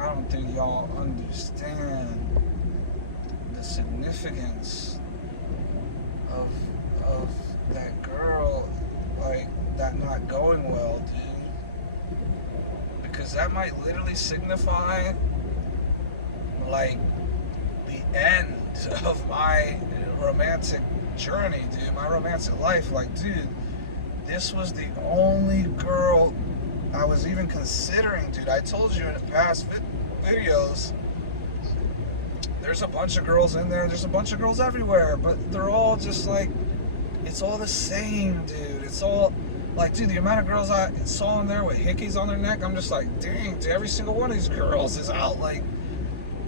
I don't think y'all understand the significance of of that girl, like, that not going well, dude. Because that might literally signify, like, the end of my romantic journey, dude. My romantic life. Like, dude, this was the only girl I was even considering, dude. I told you in the past videos, there's a bunch of girls in there, there's a bunch of girls everywhere, but they're all just like, it's all the same, dude. It's all, like, dude, the amount of girls I saw in there with hickeys on their neck, I'm just like, dang, dude, every single one of these girls is out, like,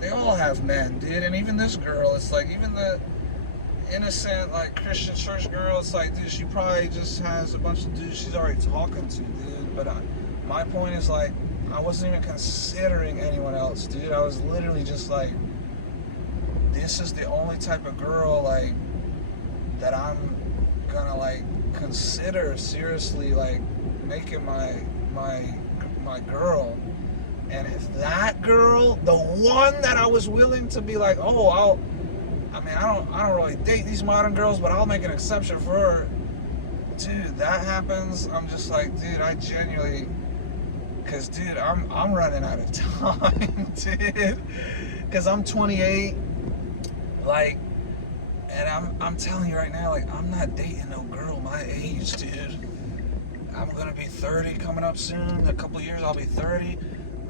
they all have men, dude. And even this girl, it's like, even the innocent, like, Christian church girl, it's like, dude, she probably just has a bunch of dudes she's already talking to, dude. But my point is, like, I wasn't even considering anyone else, dude. I was literally just like, this is the only type of girl, like, that I'm gonna, like, consider seriously, like, making my girl. And if that girl, the one that I was willing to be like, oh, I don't really date these modern girls, but I'll make an exception for her, dude, that happens, I'm just like, dude, I genuinely, because, dude, I'm running out of time, dude, because I'm 28, like, and I'm telling you right now, like, I'm not dating no girl my age, dude. I'm gonna be 30 coming up soon. A couple years I'll be 30.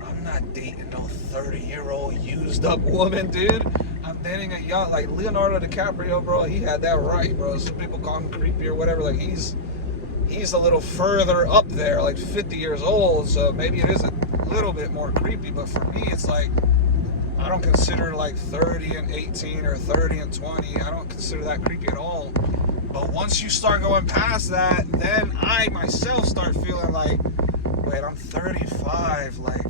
I'm not dating no 30-year-old used up woman, dude. I'm dating a young, like, Leonardo DiCaprio, bro. He had that right, bro. Some people call him creepy or whatever. Like, he's a little further up there, like 50 years old. So maybe it is a little bit more creepy. But for me, it's like, I don't consider, like, 30 and 18 or 30 and 20. I don't consider that creepy at all. But once you start going past that, then I myself start feeling like, wait, I'm 35. Like,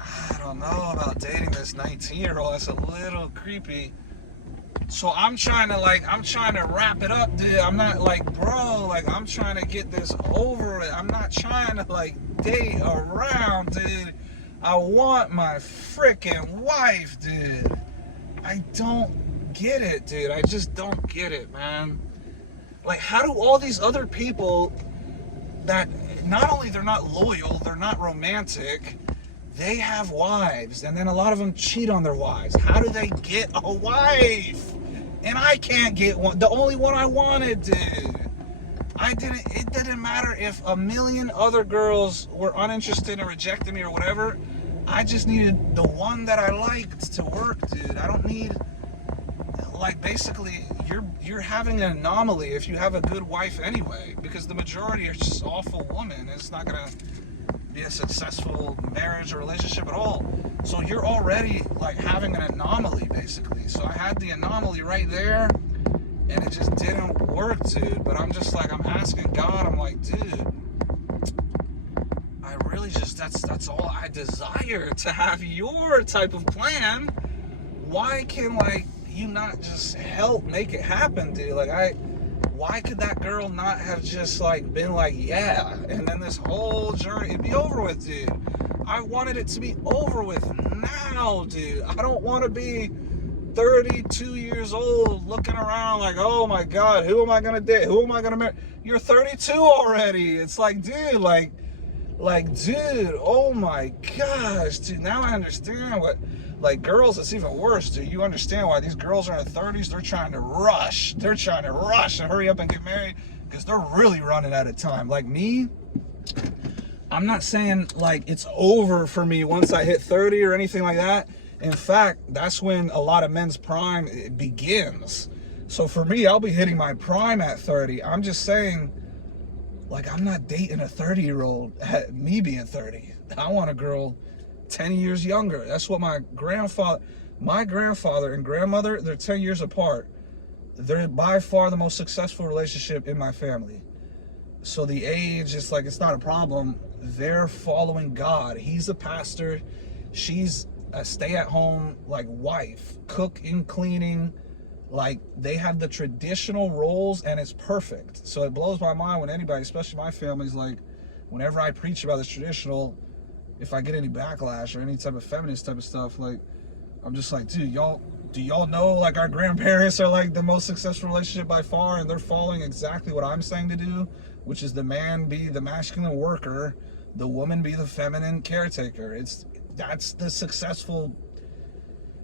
I don't know about dating this 19-year-old. It's a little creepy. So I'm trying to wrap it up, dude. I'm not like, bro, like, I'm trying to get this over it. I'm not trying to, like, date around, dude. I want my freaking wife, dude. I don't get it, dude. I just don't get it, man. Like, how do all these other people that not only they're not loyal, they're not romantic, they have wives, and then a lot of them cheat on their wives. How do they get a wife? And I can't get one. The only one I wanted, dude. It didn't matter if a million other girls were uninterested and rejected me or whatever. I just needed the one that I liked to work, dude. I don't need, like, basically, you're having an anomaly if you have a good wife anyway, because the majority are just awful women. It's not gonna be a successful marriage or relationship at all. So you're already, like, having an anomaly, basically. So I had the anomaly right there, and it just didn't work, dude. But I'm just like, I'm asking God, I'm like, dude, I really just, that's all I desire, to have your type of plan. Why can, like, you not just help make it happen, dude? Like, why could that girl not have just, like, been like, yeah, and then this whole journey, it'd be over with, dude. I wanted it to be over with now, dude. I don't want to be 32 years old looking around like, oh my God, who am I going to date? Who am I going to marry? You're 32 already. It's like, dude, dude, oh my gosh, dude, now I understand what, like, girls, it's even worse, dude. You understand why these girls are in their 30s, they're trying to rush and hurry up and get married, because they're really running out of time. Like me, I'm not saying, like, it's over for me once I hit 30 or anything like that. In fact, that's when a lot of men's prime begins. So for me, I'll be hitting my prime at 30. I'm just saying, like, I'm not dating a 30-year-old at me being 30. I want a girl 10 years younger. That's what my grandfather and grandmother, they're 10 years apart. They're by far the most successful relationship in my family. So the age, it's like, it's not a problem. They're following God. He's a pastor. She's a stay-at-home, like, wife, cooking, cleaning. Like, they have the traditional roles, and it's perfect. So it blows my mind when anybody, especially my family, is like, whenever I preach about this traditional, if I get any backlash or any type of feminist type of stuff, like, I'm just like, dude, do y'all know, like, our grandparents are like the most successful relationship by far, and they're following exactly what I'm saying to do, which is the man be the masculine worker, the woman be the feminine caretaker. That's the successful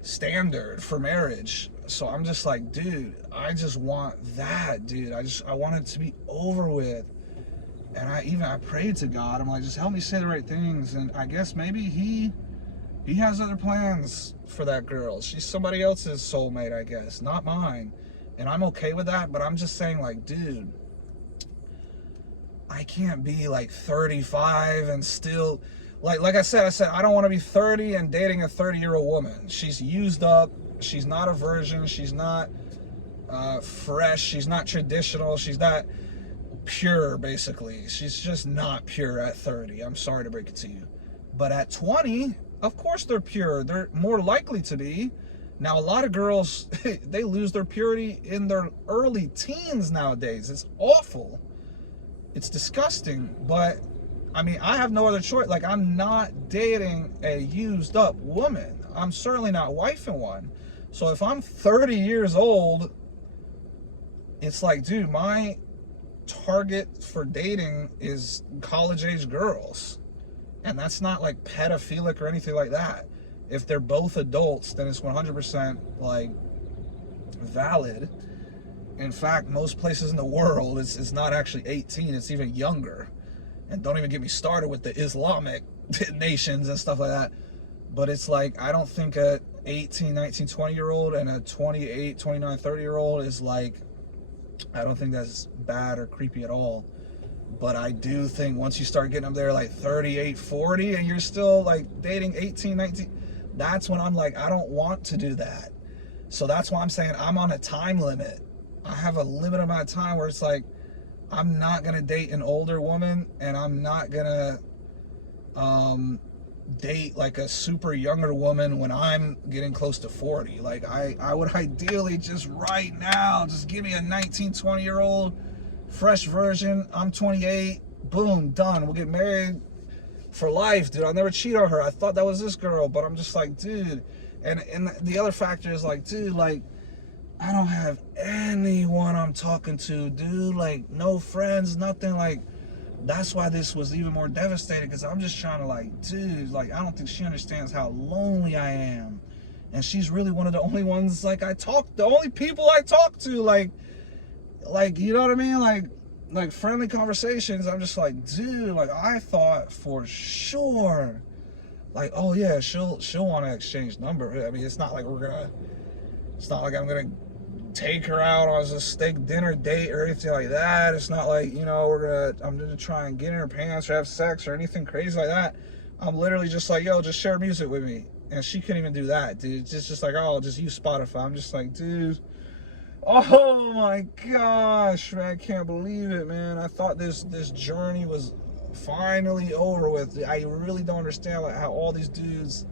standard for marriage. So I'm just like, dude, I just want that, dude. I want it to be over with. And I prayed to God. I'm like, just help me say the right things. And I guess maybe he has other plans for that girl. She's somebody else's soulmate, I guess, not mine. And I'm okay with that, but I'm just saying, like, dude, I can't be like 35 and still, like I said, I don't want to be 30 and dating a 30-year-old woman. She's used up. She's not a virgin. She's not fresh. She's not traditional. She's not pure, basically. She's just not pure at 30. I'm sorry to break it to you. But at 20, of course they're pure. They're more likely to be. Now, a lot of girls, they lose their purity in their early teens nowadays. It's awful. It's disgusting. But, I mean, I have no other choice. Like, I'm not dating a used up woman. I'm certainly not wifing one. So if I'm 30 years old, it's like, dude, my target for dating is college age girls. And that's not like pedophilic or anything like that. If they're both adults, then it's 100% like valid. In fact, most places in the world, it's not actually 18, it's even younger. And don't even get me started with the Islamic nations and stuff like that. But it's like, I don't think a 18, 19, 20-year-old and a 28, 29, 30-year-old is like, I don't think that's bad or creepy at all. But I do think once you start getting up there like 38, 40 and you're still like dating 18, 19, that's when I'm like, I don't want to do that. So that's why I'm saying I'm on a time limit. I have a limited amount of time where it's like, I'm not going to date an older woman, and I'm not going to date like a super younger woman when I'm getting close to 40. Like, I would ideally just right now, just give me a 19, 20-year-old fresh version. I'm 28. Boom, done. We'll get married for life, dude. I'll never cheat on her. I thought that was this girl, but I'm just like, dude. And the other factor is like, dude, like, I don't have anyone I'm talking to, dude. Like, no friends, nothing. Like, that's why this was even more devastating, because I'm just trying to, like, dude, like, I don't think she understands how lonely I am. And she's really one of the only ones, like, the only people I talk to, like, you know what I mean? Like friendly conversations. I'm just like, dude, like, I thought for sure, like, oh yeah, she'll want to exchange number. I mean, it's not like I'm gonna take her out on a steak dinner date or anything like that. It's not like, you know, I'm gonna try and get in her pants or have sex or anything crazy like that. I'm literally just like, yo, just share music with me. And she couldn't even do that, dude. It's just like, oh, just use Spotify. I'm just like, dude, oh my gosh, man, I can't believe it, man. I thought this journey was finally over with. I really don't understand, like, how all these dudes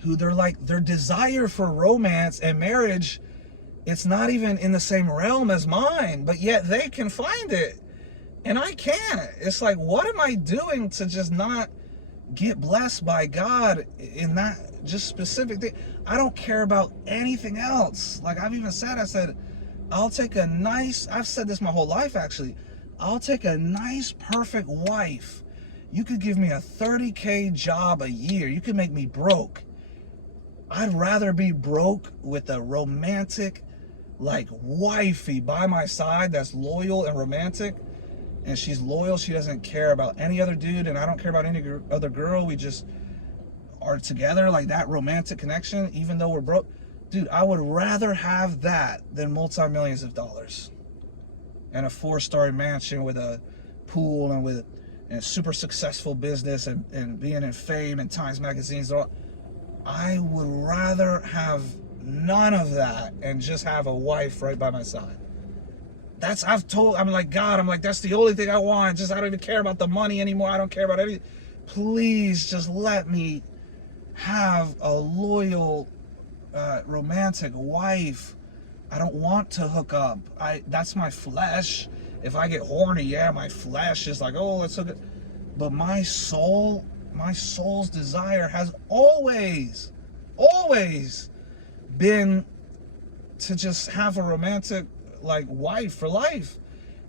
who their desire for romance and marriage, it's not even in the same realm as mine, but yet they can find it and I can't. It's like, what am I doing to just not get blessed by God in that just specific thing? I don't care about anything else. Like, I said, I've said this my whole life, actually. I'll take a nice, perfect wife. You could give me a $30K job a year. You could make me broke. I'd rather be broke with a romantic, like, wifey by my side that's loyal and romantic. And she's loyal. She doesn't care about any other dude, and I don't care about any other girl. We just are together, like that romantic connection, even though we're broke. Dude, I would rather have that than multi-millions of dollars and a 4-story mansion with a pool and a super successful business and being in Fame and Times magazines. I would rather have none of that and just have a wife right by my side. I'm like, God, that's the only thing I want. I don't even care about the money anymore. I don't care about anything. Please just let me have a loyal, romantic wife. I don't want to hook up. That's my flesh. If I get horny, yeah, my flesh is like, oh, let's hook up. But my soul's desire has always been to just have a romantic like wife for life.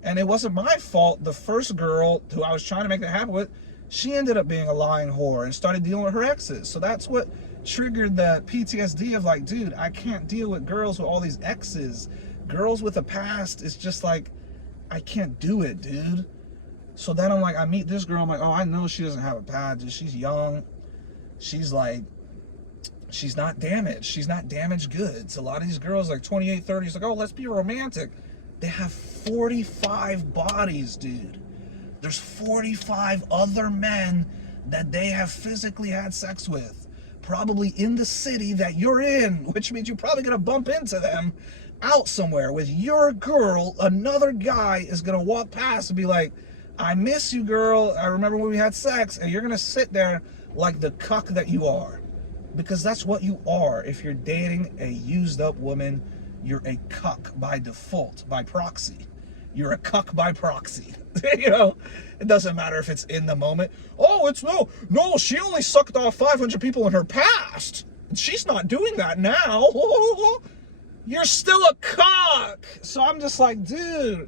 And it wasn't my fault. The first girl who I was trying to make that happen with, she ended up being a lying whore and started dealing with her exes. So that's what triggered the PTSD of like, dude, I can't deal with girls with all these exes. Girls with a past, it's just like, I can't do it, dude. So then I'm like, I meet this girl, I'm like, oh, I know she doesn't have a past, dude. She's young. She's like, she's not damaged. She's not damaged goods. A lot of these girls, like 28, 30, it's like, oh, let's be romantic. They have 45 bodies, dude. There's 45 other men that they have physically had sex with. Probably in the city that you're in, which means you're probably going to bump into them out somewhere with your girl. Another guy is going to walk past and be like, I miss you, girl. I remember when we had sex. And you're going to sit there like the cuck that you are. Because that's what you are. If you're dating a used up woman, you're a cuck by default, by proxy. You're a cuck by proxy. You know, it doesn't matter if it's in the moment. Oh, it's no, she only sucked off 500 people in her past. She's not doing that now. You're still a cuck. So I'm just like, dude,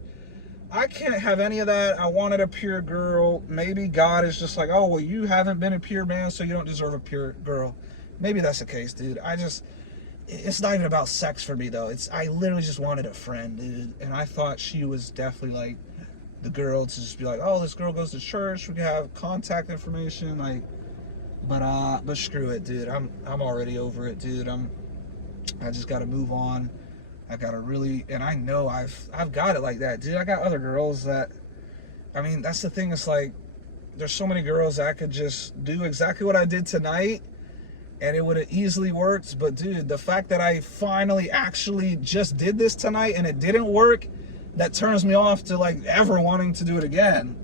I can't have any of that. I wanted a pure girl. Maybe God is just like, oh, well, you haven't been a pure man, so you don't deserve a pure girl. Maybe that's the case, dude. It's not even about sex for me, though. I literally just wanted a friend, dude. And I thought she was definitely, like, the girl to just be like, oh, this girl goes to church. We can have contact information. Like, but screw it, dude. I'm already over it, dude. I just got to move on. I got to really, and I know I've got it like that, dude. I got other girls that, I mean, that's the thing. It's like, there's so many girls that I could just do exactly what I did tonight, and it would have easily worked. But dude, the fact that I finally actually just did this tonight and it didn't work, that turns me off to like ever wanting to do it again.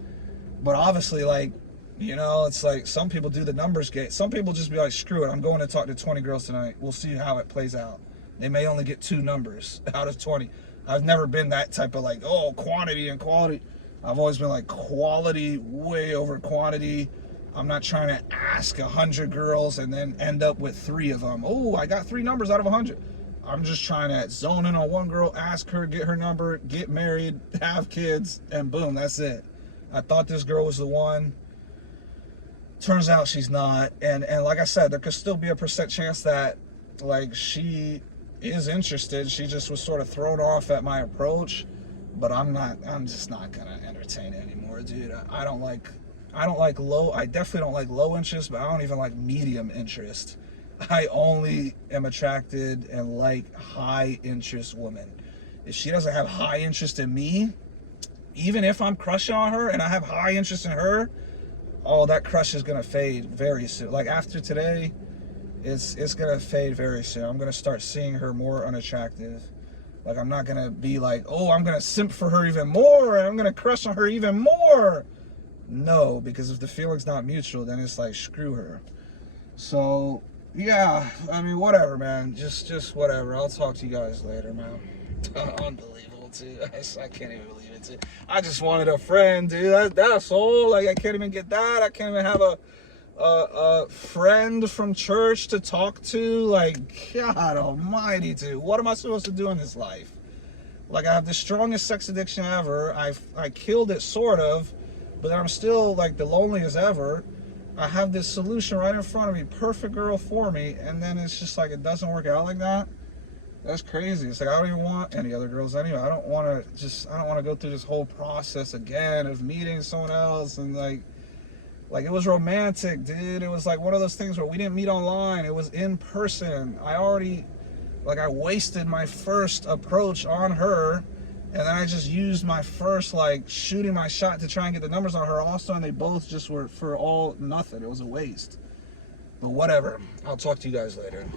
But obviously, like, you know, it's like some people do the numbers game. Some people just be like, screw it, I'm going to talk to 20 girls tonight. We'll see how it plays out. They may only get 2 numbers out of 20. I've never been that type of like, oh, quantity and quality. I've always been like quality way over quantity. I'm not trying to ask 100 girls and then end up with 3 of them. Oh, I got 3 numbers out of 100. I'm just trying to zone in on one girl, ask her, get her number, get married, have kids, and boom, that's it. I thought this girl was the one. Turns out she's not. And like I said, there could still be a % chance that like she is interested. She just was sort of thrown off at my approach. But I'm just not gonna entertain it anymore, dude. I definitely don't like low interest, but I don't even like medium interest. I only am attracted and like high interest women. If she doesn't have high interest in me, even if I'm crushing on her and I have high interest in her, oh, that crush is gonna fade very soon. Like after today, it's gonna fade very soon. I'm gonna start seeing her more unattractive. Like I'm not gonna be like, oh, I'm gonna simp for her even more and I'm gonna crush on her even more. No, because if the feeling's not mutual, then it's like, screw her. So yeah, I mean, whatever, man. Just whatever. I'll talk to you guys later, man. Unbelievable, too. I can't even believe it, too. I just wanted a friend, dude. That's all. Like, I can't even get that. I can't even have a friend from church to talk to. Like, God almighty, dude. What am I supposed to do in this life? Like, I have the strongest sex addiction ever. I killed it, sort of. But I'm still, like, the loneliest ever. I have this solution right in front of me, perfect girl for me, and then it's just like it doesn't work out like that. That's crazy. It's like I don't even want any other girls anyway. I don't want to go through this whole process again of meeting someone else and like it was romantic, dude. It was like one of those things where we didn't meet online. It was in person. I wasted my first approach on her. And then I just used my first, like, shooting my shot to try and get the numbers on her also, and they both just were for all nothing. It was a waste. But whatever. I'll talk to you guys later.